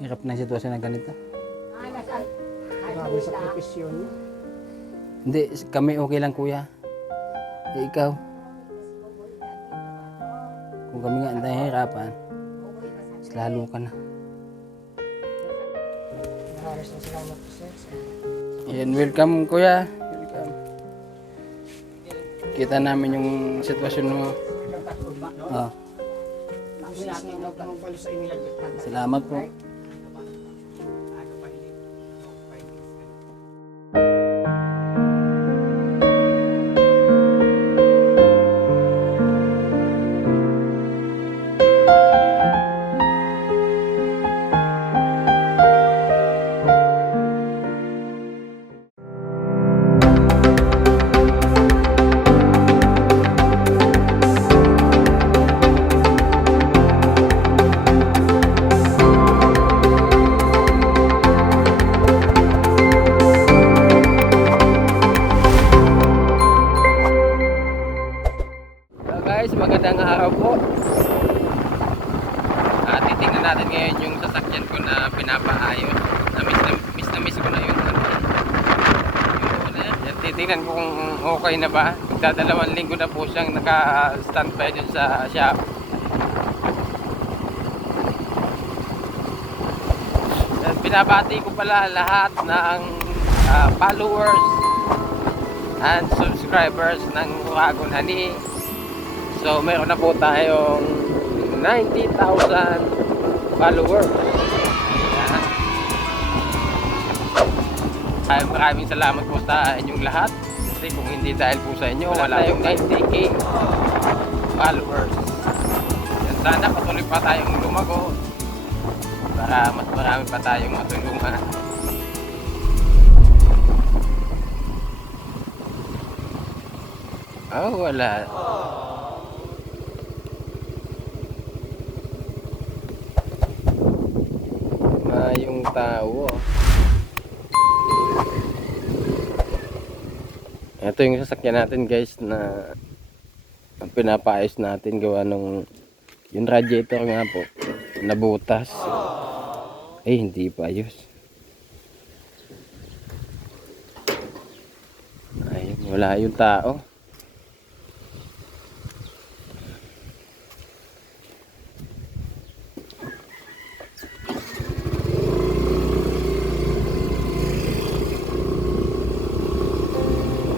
Hirap na yung sitwasyon na ganito. Grabe sa profesyon niya. Hindi, kami okay lang kuya. Ikaw. Kung kami nga nahihirapan, mas lalo ka na. Maraming salamat po sir. Ayan, welcome kuya. Welcome. Kita namin yung sitwasyon mo. Oh, salamat po. So guys, magandang araw po. Titingnan natin ngayon yung sasakyan ko na pinapaayos. Miss ko na yun. Yan, titingnan ko kung okay na ba. Magdadalawang linggo na po siyang naka-standby dun sa shop. At binabati ko pala lahat ng followers and subscribers ng Wagon Honey. So meron na po tayong 90,000 followers. Yan. Maraming salamat po sa inyong lahat. Kasi kung hindi dahil po sa inyo, wala tayong 90k followers. Yan, sana patuloy pa tayong lumago para mas marami pa tayong matulungan. Oh, wala. Yung tao. Ito yung sasakyan natin guys na pinapaayos natin gawa nung yung radiator nga po nabutas. Hindi pa ayos. Ayun, wala yung tao.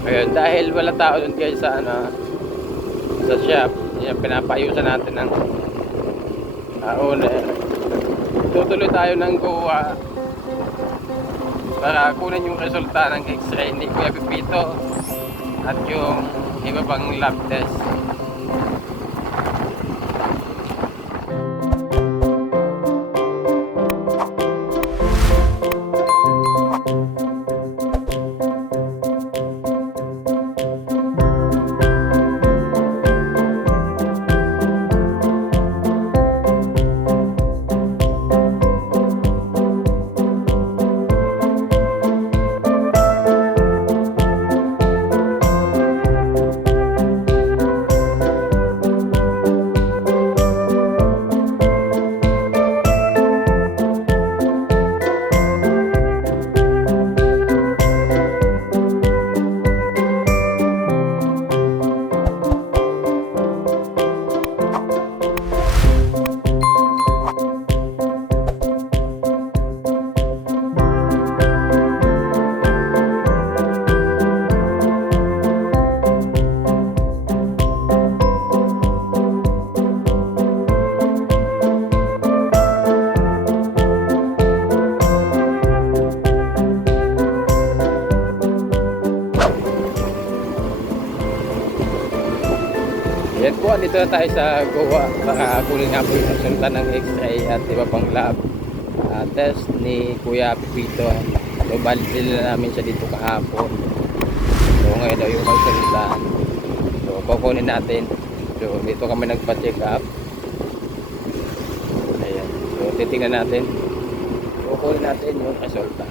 Ayun, dahil wala tao dun guys sa sa shop, yan, pinapayusan natin ng owner. Tutuloy tayo ng Goa para kunin yung resulta ng x-ray ni Kuya Pipito at yung iba pang lab test. Yan po, dito na tayo sa Goa para kunin nga po yung resulta ng x-ray at iba pang lab test ni Kuya Pipito. So balik nila namin siya dito kahapon. So ngayon daw yung resulta. So kukunin natin. So dito kami nagpa-check up. Ayan. So titingnan natin. Kukunin natin yung resulta.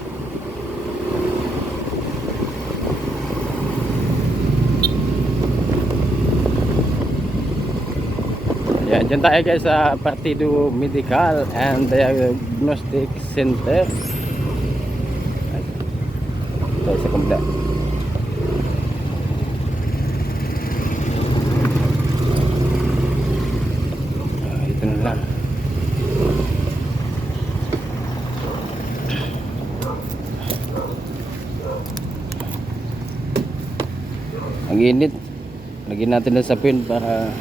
Yan, dyan tayo guys sa Partido Medical and Diagnostic Center. Ay, tayo sa kabila. Ito na lang. Ang init. Lagyan natin ng sapin para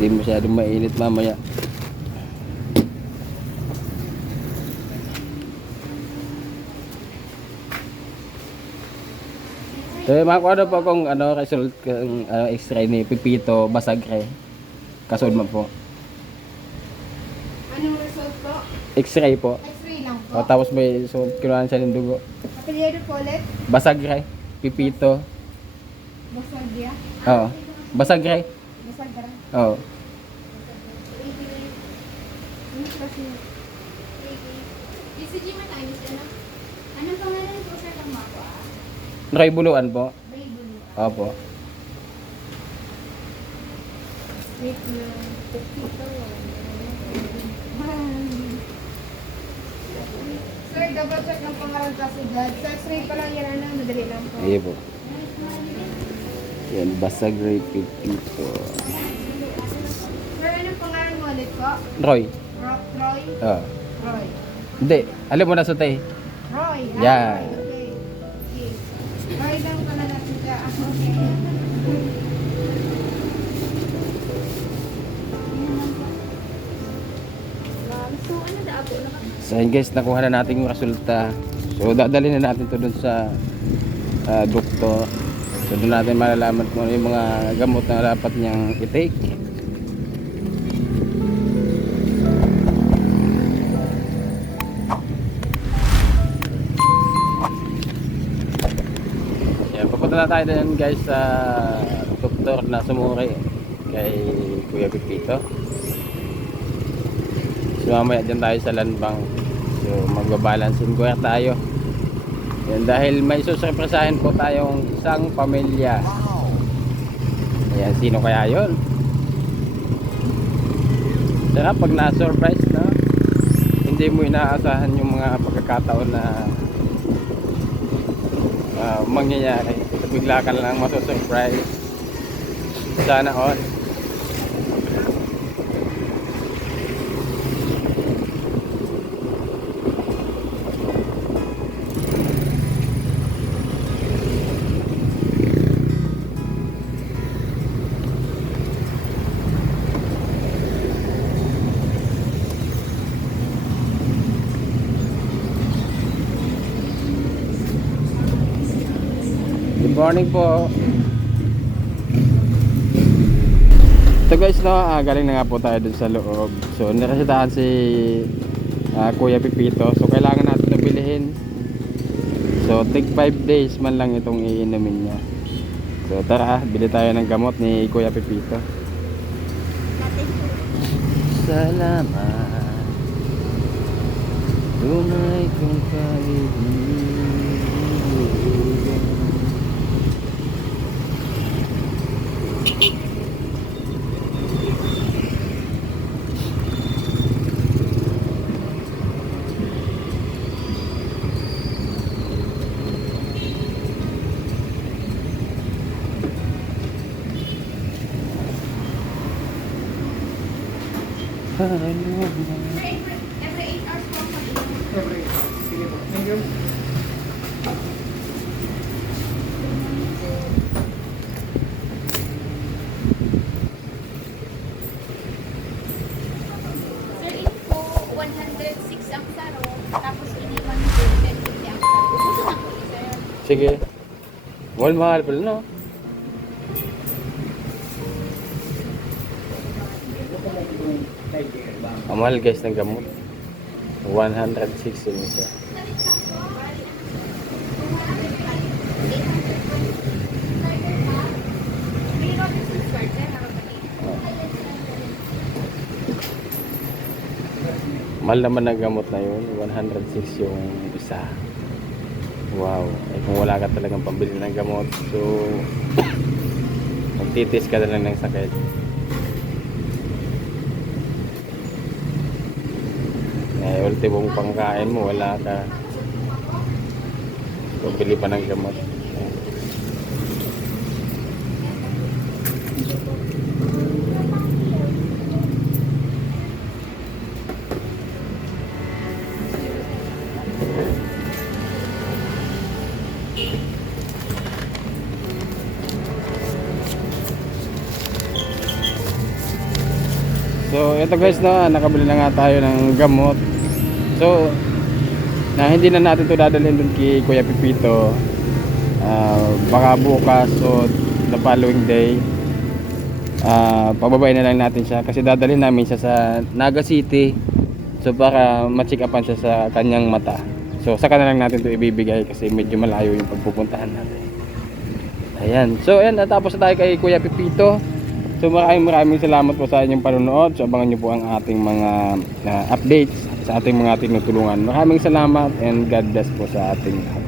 hindi masyadong mainit mamaya. So makakuha na po kung ano result ng x-ray ni Pipito Basagre. Kasod man po. Anong result po? X-ray po. X-ray lang O, po. tapos may so kinuhaan siya ng dugo. Apelyido po ulit? Basagre. Pipito. Basagya? Oo. Basagre. Basagya? Oo. Ano kasi? ECG matanis ano? Anong pangalan po sa kama po? Roy Buluan po. Baby. Opo. Wait lang. Ito. Sir, double check ng pangalan kasi dad. Sa x-ray pa lang yan ano, madali lang po. Iya po. Yan, Basagre Pipito. Sir, anong pangalan mo ulit po? Roy. Roy? Oo. Roy. Hindi. Alam mo na sa tay. Roy. Yeah. Okay. Okay. Roy lang pala natin siya. Okay. So, ano na ako? So yun guys, nakuha na natin yung resulta. So dadalhin na natin to dun sa doktor. So doon natin malalaman kung ano yung mga gamot na dapat niyang i-take. Yan, papunta na tayo din guys sa doktor na sumuri kay Kuya Pipito. So mamaya dyan tayo sa landbang. So magbabalansin ko tayo. Yan, dahil may susurpresahin po tayong isang pamilya. Ayan, sino kaya yun? Sarap pag na-surprise na hindi mo inaasahan yung mga pagkakataon na mangyayari. So, bigla ka lang masusurprise. Sana all. Good morning po. So guys, no, galing na nga po tayo dun sa loob. So niresetahan si Kuya Pipito. So kailangan natin na bilhin. So take 5 days man lang itong iinumin niya. So tara, bili tayo ng gamot ni Kuya Pipito. Salamat. Tunay kong kaibigan. Every 8 hours po ako. Sige po. Thank you. Sir, info 106 ang saro. Tapos ini 150 ang saro. Gusto na po, sir. Sige. Mahal pala, no? Ang mahal guys ng gamot. 160 isa. May Robinson's card, sir. Mahal naman ang gamot na yun. 106 yung isa. Wow. Eh kung wala ka talagang pambili ng gamot, so magtitis ka na lang ng sakit. ultimo pangkain mo, wala ka. Bili pa ng gamot. So ito guys, na nakabili na nga tayo ng gamot. So na hindi na natin to dadalhin dun kay Kuya Pipito. Baka bukas o the following day pababayin na lang natin siya kasi dadalhin namin siya sa Naga City. So para ma-check upan siya sa kanyang mata. So saka na lang natin to ibibigay kasi medyo malayo yung pagpupuntahan natin. Ayan. So ayan, natapos na tayo kay Kuya Pipito. So maraming salamat po sa inyong panonood. So abangan nyo po ang ating mga updates sa ating mga tinutulungan. Maraming salamat and God bless po sa ating lahat.